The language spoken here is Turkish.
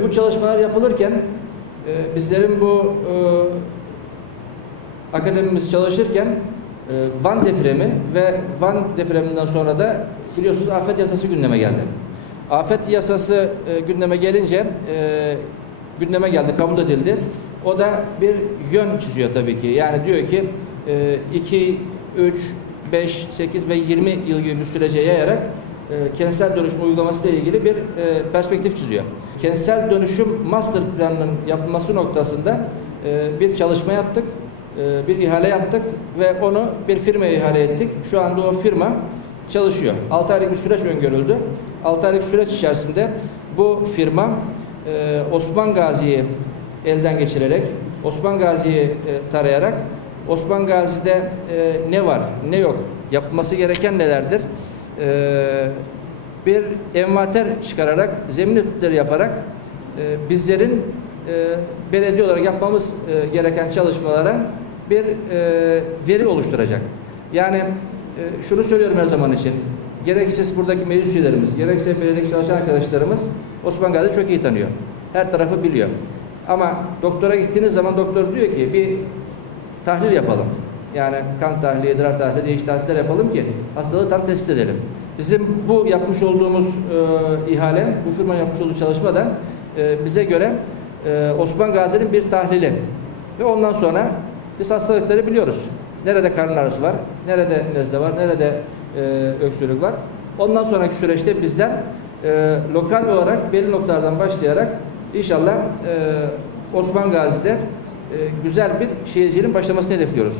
Bu çalışmalar yapılırken e, bizlerin bu e, akademimiz çalışırken e, Van depremi ve Van depreminden sonra da biliyorsunuz afet yasası gündeme geldi. Afet yasası gündeme gelince gündeme geldi, kabul edildi. O da bir yön çiziyor tabii ki. Yani diyor ki e, 2, 3, 5, 8 ve 20 yıl gibi bir sürece yayarak e, kentsel dönüşüm uygulaması ile ilgili bir e, perspektif çiziyor. Kentsel dönüşüm master planının yapılması noktasında e, bir çalışma yaptık, bir ihale yaptık ve onu bir firmaya ihale ettik. Şu anda o firma çalışıyor. 6 aylık bir süreç öngörüldü. 6 aylık süreç içerisinde bu firma Osman Gazi'yi elden geçirerek, Osman Gazi'yi tarayarak, Osman Gazi'de ne var, ne yok, yapılması gereken nelerdir? E, bir envater çıkararak, zemin etütleri yaparak e, bizlerin e, belediye olarak yapmamız e, gereken çalışmalara bir e, veri oluşturacak. Yani e, şunu söylüyorum her zaman için. Gereksiz buradaki meclis üyelerimiz, gerekse belediye çalışan arkadaşlarımız Osman Gazi çok iyi tanıyor. Her tarafı biliyor. Ama doktora gittiğiniz zaman doktor diyor ki bir tahlil yapalım. Yani kan tahlili, idrar tahlili, değiş tahliller yapalım ki hastalığı tam tespit edelim. Bizim bu yapmış olduğumuz e, ihale, bu firma yapmış olduğu çalışma da e, bize göre e, Osman Gazi'nin bir tahlili. Ve ondan sonra biz hastalıkları biliyoruz. Nerede karın ağrısı var, nerede nezle var, nerede e, öksürük var. Ondan sonraki süreçte bizler e, lokal olarak belli noktalardan başlayarak inşallah e, Osman Gazi'de e, güzel bir şehirciliğin başlamasını hedefliyoruz.